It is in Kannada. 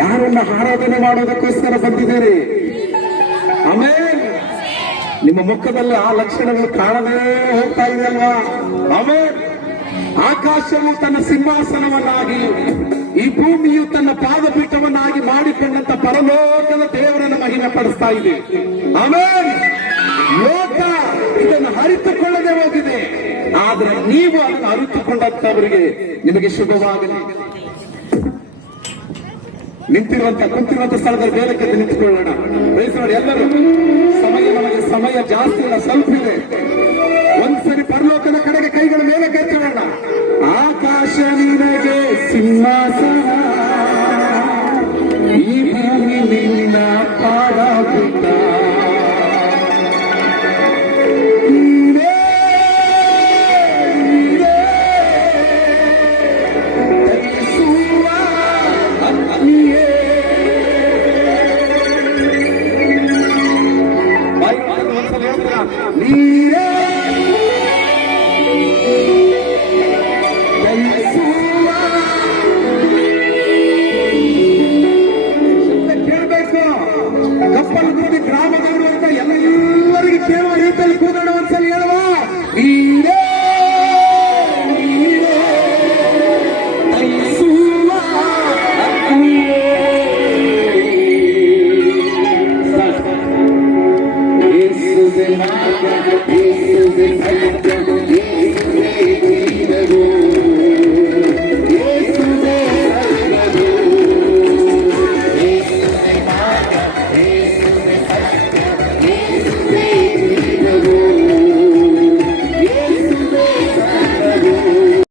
ಯಾರನ್ನ ಆರಾಧನೆ ಮಾಡೋದಕ್ಕೋಸ್ಕರ ಬಂದಿದ್ದೀರಿ? ಆಮೇಲೆ ನಿಮ್ಮ ಮುಖದಲ್ಲಿ ಆ ಲಕ್ಷಣಗಳು ಕಾಣದೇ ಹೋಗ್ತಾ ಇದೆ ಅಲ್ವಾ? ಆಮೇಲೆ ಆಕಾಶವು ತನ್ನ ಸಿಂಹಾಸನವನ್ನಾಗಿ, ಈ ಭೂಮಿಯು ತನ್ನ ಪಾದಪೀಠವನ್ನಾಗಿ ಮಾಡಿಕೊಂಡಂತ ಪರಲೋಕದ ದೇವರನ್ನು ಮಹಿಮೆ ಪಡಿಸ್ತಾ ಇದೆ. ಆಮೇಲೆ ಲೋಕ ಇದನ್ನು ಅರಿತುಕೊಳ್ಳದೆ ಹೋಗಿದೆ, ಆದ್ರೆ ನೀವು ಅದನ್ನು ಅರಿತುಕೊಂಡಂತವರಿಗೆ ನಿಮಗೆ ಶುಭವಾಗಲಿ. ಕುಂತಿರುವಂತ ಸ್ಥಳದಲ್ಲಿ ಬೇರೆ ನಿಂತುಕೊಳ್ಳೋಣ. ನೋಡಿ ಎಲ್ಲರೂ, ನಮಗೆ ಸಮಯ ಜಾಸ್ತಿ ಇಲ್ಲ, ಸ್ವಲ್ಪ ಇದೆ. ಒಂದ್ಸರಿ ಪರಲೋಕದ ಕಡೆಗೆ ಕೈಗಳ ಮೇಲೆ ಕೆತ್ತೋಣ. ಆಕಾಶ ನಿನಗೆ ಸಿಂಹ